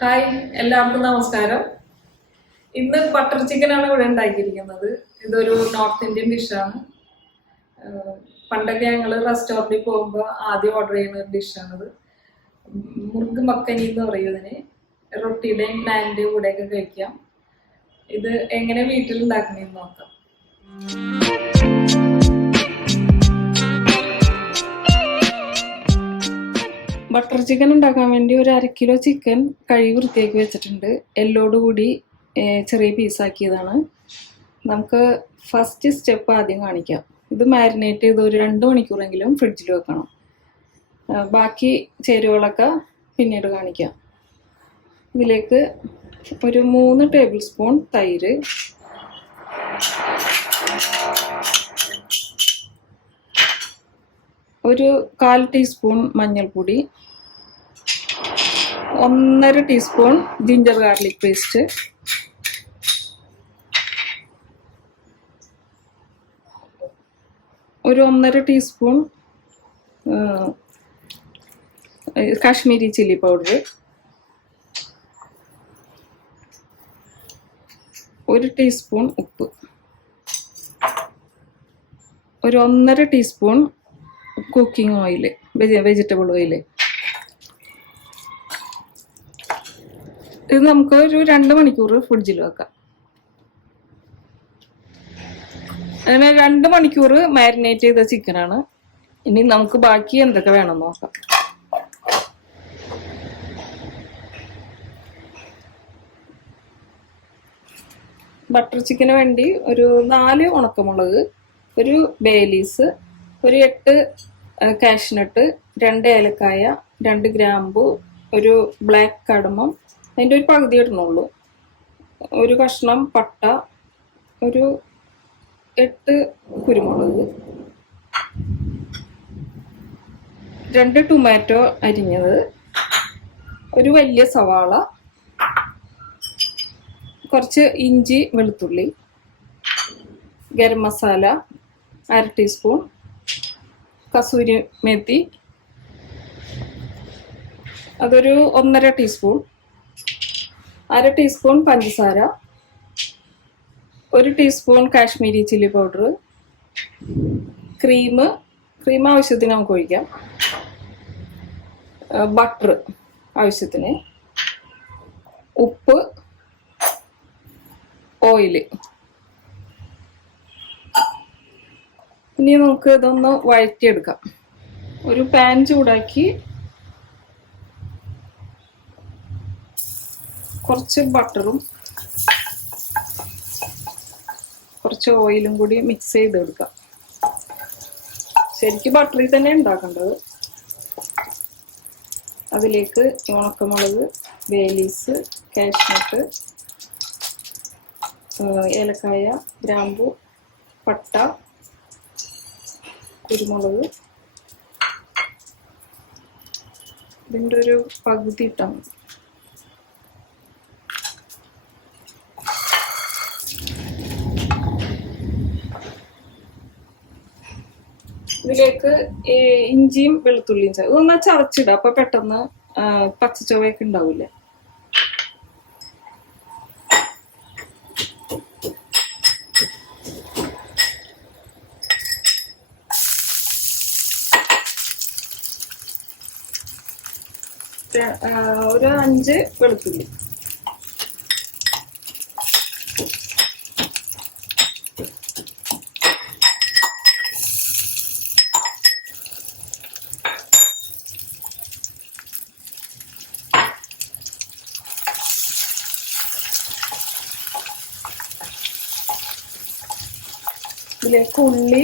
Hi, എല്ലാവർക്കും നമസ്കാരം. ഇന്ന് ബട്ടർ ചിക്കൻ ആണ് ഇവിടെ ഉണ്ടാക്കിയിരിക്കുന്നത്. ഇതൊരു നോർത്ത് ഇന്ത്യൻ ഡിഷാണ്. പണ്ടൊക്കെ ഞങ്ങൾ റെസ്റ്റോറൻറ്റിൽ പോകുമ്പോൾ ആദ്യം ഓർഡർ ചെയ്യുന്ന ഒരു ഡിഷാണിത്. മുർഗ് മക്കനി എന്ന് പറയും ഇതിന്. റൊട്ടിയുടെയും നാനിൻ്റെയും കൂടെയൊക്കെ കഴിക്കാം. ഇത് എങ്ങനെ വീട്ടിൽ ഉണ്ടാക്കണമെന്ന് നോക്കാം. ബട്ടർ ചിക്കൻ ഉണ്ടാക്കാൻ വേണ്ടി ഒരു 1/2 കിലോ ചിക്കൻ കഴുകി വൃത്തിയാക്കി വെച്ചിട്ടുണ്ട്. എല്ലോട് കൂടി ചെറിയ പീസാക്കിയതാണ്. നമുക്ക് ഫസ്റ്റ് സ്റ്റെപ്പ് ആദ്യം കാണിക്കാം. ഇത് മാരിനേറ്റ് ചെയ്ത് ഒരു 2 മണിക്കൂറെങ്കിലും ഫ്രിഡ്ജിൽ വെക്കണം. ബാക്കി ചേരുവകളൊക്കെ പിന്നീട് കാണിക്കാം. ഇതിലേക്ക് ഒരു 3 ടേബിൾ സ്പൂൺ തൈര്, ഒരു 1/4 ടീസ്പൂൺ മഞ്ഞൾപ്പൊടി, 1.5 ടീസ്പൂൺ ജിഞ്ചർ ഗാർലിക് പേസ്റ്റ്, ഒരു 1.5 teaspoon Kashmiri chilli powder, 1 teaspoon ഉപ്പ്, ഒരു 1.5 teaspoon cooking oil, vegetable oil. ഇത് നമുക്ക് ഒരു 2 മണിക്കൂർ ഫ്രിഡ്ജിൽ വെക്കാം. അങ്ങനെ 2 മണിക്കൂർ മാരിനേറ്റ് ചെയ്ത ചിക്കനാണ്. ഇനി നമുക്ക് ബാക്കി എന്തൊക്കെ വേണമെന്ന് നോക്കാം. ബട്ടർ ചിക്കന് വേണ്ടി ഒരു 4 ഉണക്കമുളക്, ഒരു ബേ ലീസ്, ഒരു 8 കാഷ്നട്ട്, 2 ഏലക്കായ, 2 ഗ്രാമ്പു, ഒരു ബ്ലാക്ക് കടമം, അതിൻ്റെ ഒരു പകുതി ഇടണുള്ളൂ, ഒരു കഷ്ണം പട്ട, ഒരു 8 കുരുമുളക്, 2 ടൊമാറ്റോ അരിഞ്ഞത്, ഒരു വലിയ സവാള, കുറച്ച് ഇഞ്ചി വെളുത്തുള്ളി, ഗരം മസാല 1/2 ടീസ്പൂൺ, കസൂരി മേത്തി അതൊരു 1.5 ടീസ്പൂൺ, 1/2 ടീസ്പൂൺ പഞ്ചസാര, 1 teaspoon Kashmiri chilli powder, cream ആവശ്യത്തിന് നമുക്ക് ഒഴിക്കാം, ബട്ടർ ആവശ്യത്തിന്, ഉപ്പ്, ഓയിൽ. ഇനി നമുക്ക് ഇതൊന്ന് വഴറ്റിയെടുക്കാം. ഒരു പാൻ ചൂടാക്കി കുറച്ച് ബട്ടറും കുറച്ച് ഓയിലും കൂടി മിക്സ് ചെയ്തെടുക്കാം. ശരിക്കും ബട്ടറിൽ തന്നെ ഉണ്ടാക്കേണ്ടത്. അതിലേക്ക് ഉണക്കമുളക്, ബേ ലീസ്, കാഷ്നട്ട്, ഏലക്കായ, ഗ്രാമ്പു, പട്ട, കുരുമുളക്, ഇതിൻ്റെ ഒരു പകുതി ഇട്ടാൽ മതി. ഇതിലേക്ക് ഇഞ്ചിയും വെളുത്തുള്ളിയും ഇതൊന്ന് ചതച്ചിടുക. അപ്പൊ പെട്ടെന്ന് പച്ചച്ചൊവയൊക്കെ ഉണ്ടാവില്ല. ഒരു 5 വെളുത്തുള്ളി, ഇതിലേക്ക് ഉള്ളി,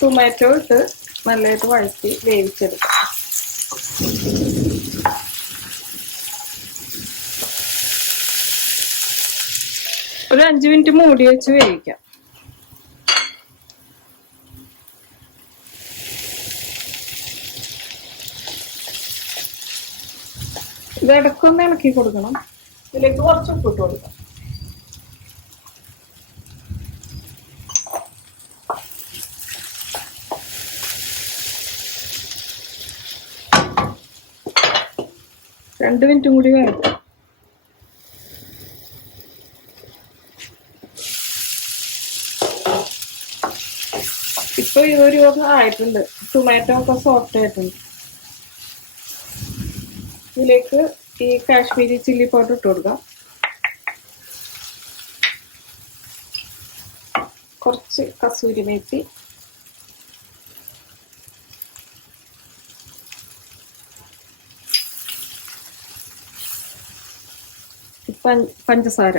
ടൊമാറ്റോ ഇട്ട് നല്ലതായിട്ട് വഴറ്റി വേവിച്ചെടുക്കാം. ഒരു 5 മിനിറ്റ് മൂടി വെച്ച് വേവിക്കാം. ഇത് ഇടയ്ക്കൊന്ന് ഇളക്കി കൊടുക്കണം. ഇതിലേക്ക് കുറച്ച് ഉപ്പിട്ട് കൊടുക്കാം. 2 മിനിറ്റും കൂടി വേണം. ഇപ്പൊ ഇതൊരു ആയിട്ടുണ്ട്. ടൊമാറ്റോ ഒക്കെ സോഫ്റ്റ് ആയിട്ടുണ്ട്. ഇതിലേക്ക് ഈ കാശ്മീരി ചില്ലി പൗഡർ ഇട്ട് കൊടുക്കാം. കുറച്ച് കസൂരി മേത്തി, പഞ്ചസാര,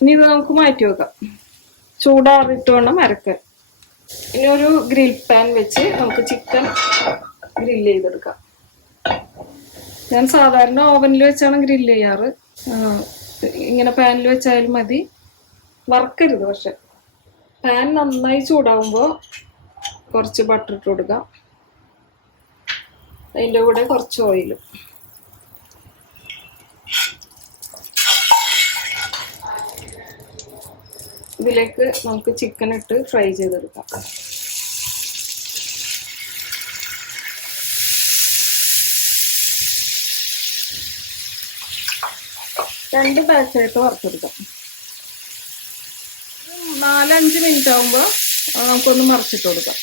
ഇനി ഇത് നമുക്ക് മാറ്റി വെക്കാം. ചൂടാറിട്ട് വേണം അരക്കാൻ. ഇനി ഒരു ഗ്രിൽ പാൻ വെച്ച് നമുക്ക് ചിക്കൻ ഗ്രില്ല് ചെയ്തെടുക്കാം. ഞാൻ സാധാരണ ഓവനിൽ വെച്ചാണ് ഗ്രില്ല് ചെയ്യാറ്. ഇങ്ങനെ പാനിൽ വെച്ചാലും മതി, വറക്കരുത്. പക്ഷെ പാൻ നന്നായി ചൂടാവുമ്പോൾ കുറച്ച് ബട്ടർ ഇട്ട് കൊടുക്കാം. അതിൻ്റെ കൂടെ കുറച്ച് ഓയിലും. ഇതിലേക്ക് നമുക്ക് ചിക്കൻ ഇട്ട് ഫ്രൈ ചെയ്തെടുക്കാം. രണ്ട് ബാച്ചായിട്ട് വറുത്തെടുക്കാം. 4-5 മിനിറ്റ് ആകുമ്പോൾ നമുക്കൊന്ന് മറിച്ചിട്ട് കൊടുക്കാം.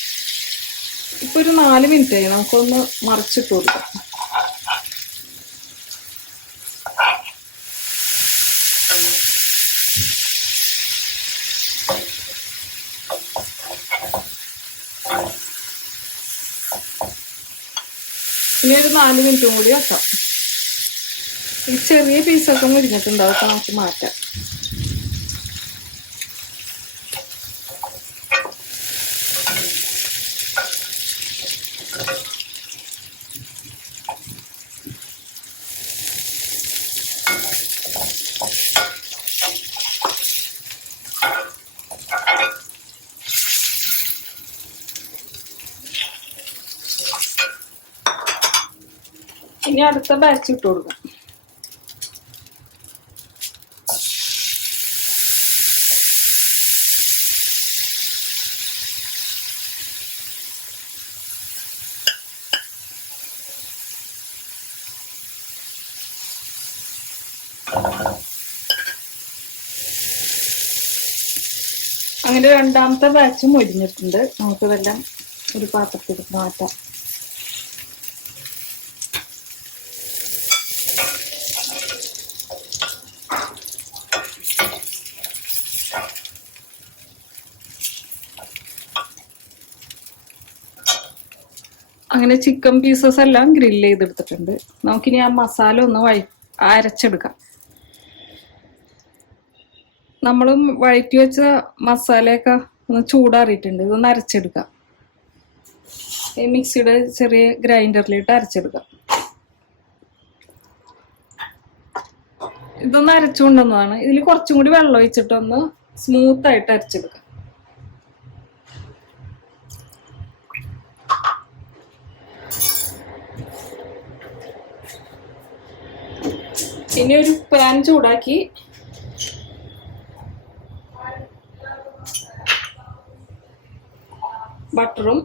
ഇപ്പൊ ഒരു 4 മിനിറ്റ് ആയി, നമുക്കൊന്ന് മറിച്ചിട്ട് കൊടുക്കാം. ഇനി ഒരു 4 മിനിറ്റും കൂടി വെക്കാം. ഈ ചെറിയ പീസൊക്കെ മുരിഞ്ഞിട്ടുണ്ട്, അതൊക്കെ നമുക്ക് മാറ്റാം. ഇനി അടുത്ത ബാച്ച് ഇട്ട് കൊടുക്കാം. അങ്ങനെ രണ്ടാമത്തെ ബാച്ചും മൊരിഞ്ഞിട്ടുണ്ട്. നമുക്കിതെല്ലാം ഒരു പാത്രത്തിൽ മാറ്റാം. അങ്ങനെ ചിക്കൻ പീസസ് എല്ലാം ഗ്രില്ല് ചെയ്തെടുത്തിട്ടുണ്ട്. നമുക്കിനി ആ മസാല ഒന്ന് അരച്ചെടുക്കാം. നമ്മൾ വഴറ്റി വെച്ച മസാലയൊക്കെ ഒന്ന് ചൂടാറിയിട്ടുണ്ട്. ഇതൊന്ന് അരച്ചെടുക്കാം. ഈ മിക്സിയുടെ ചെറിയ ഗ്രൈൻഡറിലിട്ട് അരച്ചെടുക്കാം. ഇതൊന്ന് അരച്ചുകൊണ്ടുവന്നതാണ്. ഇതിൽ കുറച്ചും കൂടി വെള്ളം ഒഴിച്ചിട്ടൊന്ന് സ്മൂത്തായിട്ട് അരച്ചെടുക്കാം. ഇനി ഒരു പാൻ ചൂടാക്കി ബട്ടറും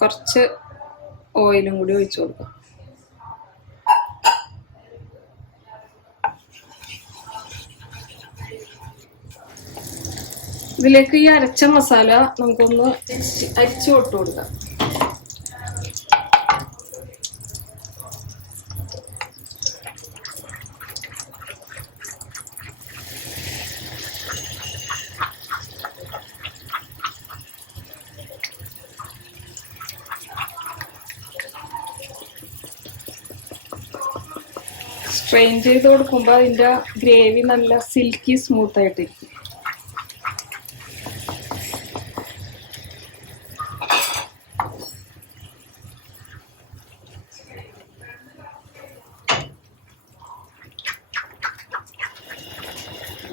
കുറച്ച് ഓയിലും കൂടി ഒഴിച്ചു കൊടുക്കാം. ഇതിലേക്ക് ഈ അരച്ച മസാല നമുക്കൊന്ന് അരിച്ചു കൊട്ടു കൊടുക്കാം. സ്ട്രെയിൻ ചെയ്ത് കൊടുക്കുമ്പോൾ അതിൻ്റെ ഗ്രേവി നല്ല സിൽക്കി സ്മൂത്ത് ആയിട്ടിരിക്കും.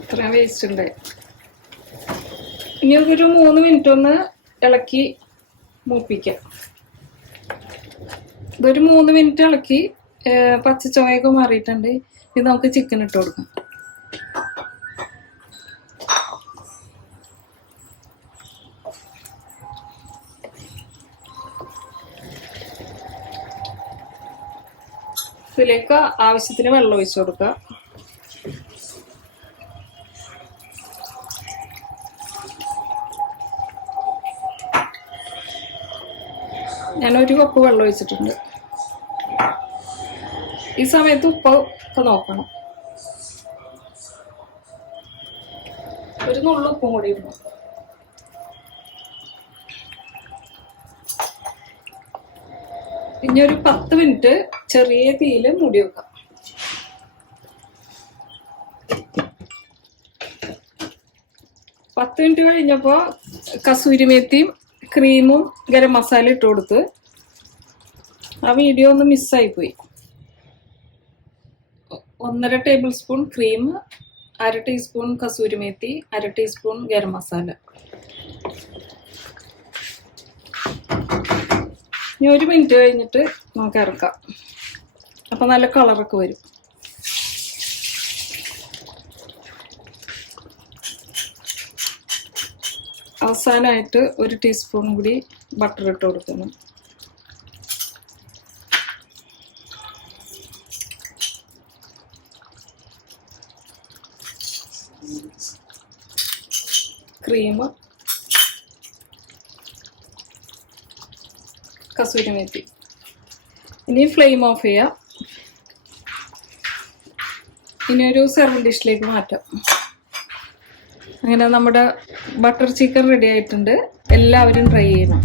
ഇത്രയും വേസ്റ്റ് ഉണ്ട്. ഇനി ഒരു 3 മിനിറ്റ് ഒന്ന് ഇളക്കി മൂപ്പിക്കാം. ഇതൊരു 3 മിനിറ്റ് ഇളക്കി പച്ചച്ചോയൊക്കെ മാറിയിട്ടുണ്ട്. ഇത് നമുക്ക് ചിക്കൻ ഇട്ട് കൊടുക്കാം. ഇതിലേക്ക് ആവശ്യത്തിന് വെള്ളം ഒഴിച്ചു കൊടുക്കുക. ഞാൻ 1 കപ്പ് വെള്ളം ഒഴിച്ചിട്ടുണ്ട്. ഈ സമയത്ത് ഉപ്പ് ഒക്കെ നോക്കണം. ഒരു നുള്ളു ഉപ്പും കൂടി ഇടണം. ഇനി ഒരു 10 മിനിറ്റ് ചെറിയ തീയിൽ മൂടി വെക്കാം. പത്ത് മിനിറ്റ് കഴിഞ്ഞപ്പോൾ കസൂരി മേത്തിയും ക്രീമും ഗരം മസാല ഇട്ട് കൊടുത്ത്. ആ വീഡിയോ ഒന്ന് മിസ്സായിപ്പോയി. 1.5 table spoon cream, 1/2 teaspoon kasuri methi, 1/2 teaspoon garam masala. ഇനി 1 മിനിറ്റ് കഴിഞ്ഞിട്ട് നമുക്ക് ഇറക്കാം. അപ്പം നല്ല കളറൊക്കെ വരും. അവസാനമായിട്ട് 1 ടീസ്പൂൺ കൂടി ബട്ടർ ഇട്ട് കൊടുക്കണം. ക്രീം, കസൂരി മേത്തി. ഇനി ഫ്ലെയിം ഓഫ് ചെയ്യാം. ഇനി ഒരു സെർവിങ് ഡിഷിലേക്ക് മാറ്റാം. അങ്ങനെ നമ്മുടെ ബട്ടർ ചിക്കൻ റെഡി ആയിട്ടുണ്ട്. എല്ലാവരും ട്രൈ ചെയ്യണം.